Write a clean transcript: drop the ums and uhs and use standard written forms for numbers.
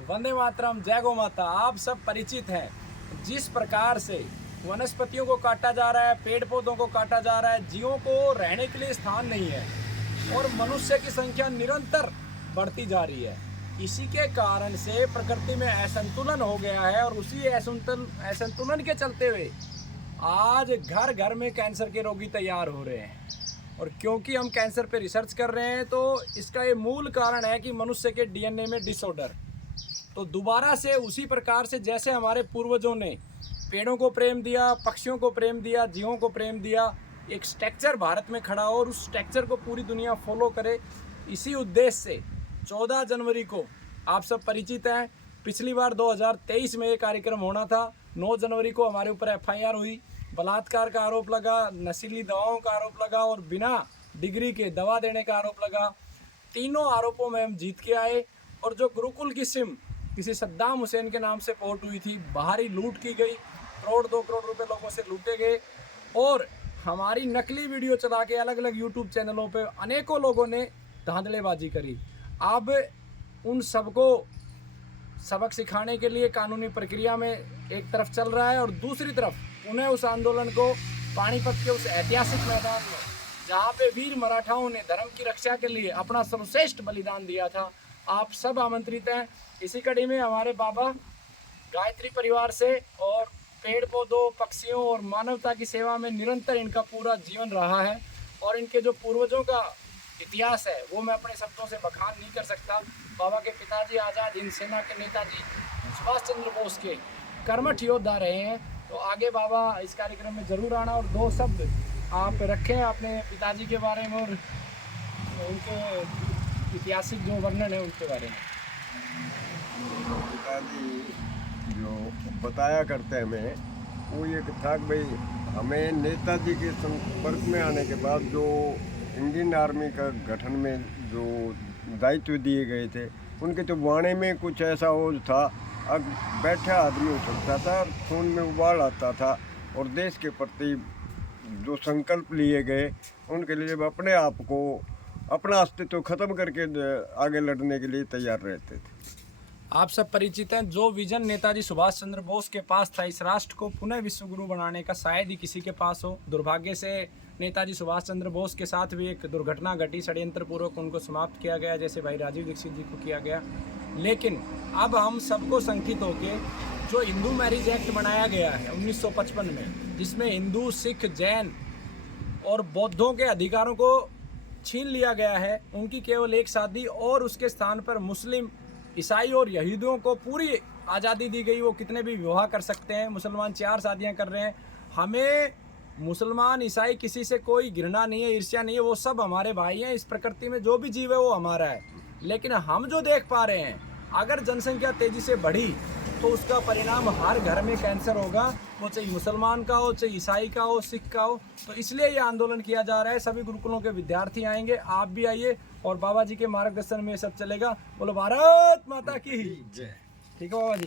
वंदे मातरम, जय गौ माता। आप सब परिचित हैं जिस प्रकार से वनस्पतियों को काटा जा रहा है, पेड़ पौधों को काटा जा रहा है, जीवों को रहने के लिए स्थान नहीं है और मनुष्य की संख्या निरंतर बढ़ती जा रही है। इसी के कारण से प्रकृति में असंतुलन हो गया है और उसी असंतुलन के चलते हुए आज घर घर में कैंसर के रोगी तैयार हो रहे हैं। और क्योंकि हम कैंसर पे रिसर्च कर रहे हैं तो इसका ये मूल कारण है कि मनुष्य के डीएनए में डिसऑर्डर। तो दोबारा से उसी प्रकार से जैसे हमारे पूर्वजों ने पेड़ों को प्रेम दिया, पक्षियों को प्रेम दिया, जीवों को प्रेम दिया, एक स्ट्रक्चर भारत में खड़ा हो और उस स्ट्रक्चर को पूरी दुनिया फॉलो करे, इसी उद्देश्य से 14 जनवरी को आप सब परिचित हैं। पिछली बार 2023 में ये कार्यक्रम होना था। 9 जनवरी को हमारे ऊपर एफआईआर हुई, बलात्कार का आरोप लगा, नशीली दवाओं का आरोप लगा और बिना डिग्री के दवा देने का आरोप लगा। तीनों आरोपों में हम जीत के आए। और जो गुरुकुल की सिम किसी सद्दाम हुसैन के नाम से पोर्ट हुई थी, बाहरी लूट की गई, 1-2 करोड़ रुपए लोगों से लूटे गए और हमारी नकली वीडियो चला के अलग अलग यूट्यूब चैनलों पे अनेकों लोगों ने धांधलेबाजी करी। अब उन सबको सबक सिखाने के लिए कानूनी प्रक्रिया में एक तरफ चल रहा है और दूसरी तरफ उन्हें उस आंदोलन को पानीपत के उस ऐतिहासिक मैदान में जहाँ पे वीर मराठाओं ने धर्म की रक्षा के लिए अपना सर्वश्रेष्ठ बलिदान दिया था, आप सब आमंत्रित हैं। इसी कड़ी में हमारे बाबा गायत्री परिवार से और पेड़ पौधों, पक्षियों और मानवता की सेवा में निरंतर इनका पूरा जीवन रहा है और इनके जो पूर्वजों का इतिहास है वो मैं अपने शब्दों से बखान नहीं कर सकता। बाबा के पिताजी आज़ाद हिंद सेना के नेताजी सुभाष चंद्र बोस के कर्मठ योद्धा रहे हैं। तो आगे बाबा इस कार्यक्रम में जरूर आना और 2 शब्द आप रखें अपने पिताजी के बारे में और उनके ऐतिहासिक जो वर्णन है उनके बारे में। पिताजी जो बताया करते हैं हमें वो ये था कि भाई हमें नेताजी के संपर्क में आने के बाद जो इंडियन आर्मी का गठन में जो दायित्व दिए गए थे उनके तो वाणी में कुछ ऐसा ओज था, अब बैठा आदमी उछलता था, खून में उबाल आता था और देश के प्रति जो संकल्प लिए गए उनके लिए जब अपने आप को, अपना अस्तित्व खत्म करके आगे लड़ने के लिए तैयार रहते थे। आप सब परिचित हैं जो विजन नेताजी सुभाष चंद्र बोस के पास था इस राष्ट्र को पुनः विश्व गुरु बनाने का, शायद ही किसी के पास हो। दुर्भाग्य से नेताजी सुभाष चंद्र बोस के साथ भी एक दुर्घटना घटी, षड्यंत्र पूर्वक उनको समाप्त किया गया जैसे भाई राजीव दीक्षित जी को किया गया। लेकिन अब हम सबको संकित होके जो हिंदू मैरिज एक्ट बनाया गया है 1955 में, जिसमें हिंदू, सिख, जैन और बौद्धों के अधिकारों को छीन लिया गया है, उनकी केवल एक शादी और उसके स्थान पर मुस्लिम, ईसाई और यहूदियों को पूरी आज़ादी दी गई, वो कितने भी विवाह कर सकते हैं। मुसलमान 4 शादियां कर रहे हैं। हमें मुसलमान, ईसाई किसी से कोई घृणा नहीं है, ईर्ष्या नहीं है, वो सब हमारे भाई हैं। इस प्रकृति में जो भी जीव है वो हमारा है। लेकिन हम जो देख पा रहे हैं, अगर जनसंख्या तेज़ी से बढ़ी तो उसका परिणाम हर घर में कैंसर होगा, वो चाहे मुसलमान का हो, चाहे ईसाई का हो, सिख का हो। तो इसलिए ये आंदोलन किया जा रहा है। सभी गुरुकुलों के विद्यार्थी आएंगे, आप भी आइए और बाबा जी के मार्गदर्शन में सब चलेगा। बोलो भारत माता की जय। ठीक है बाबा जी।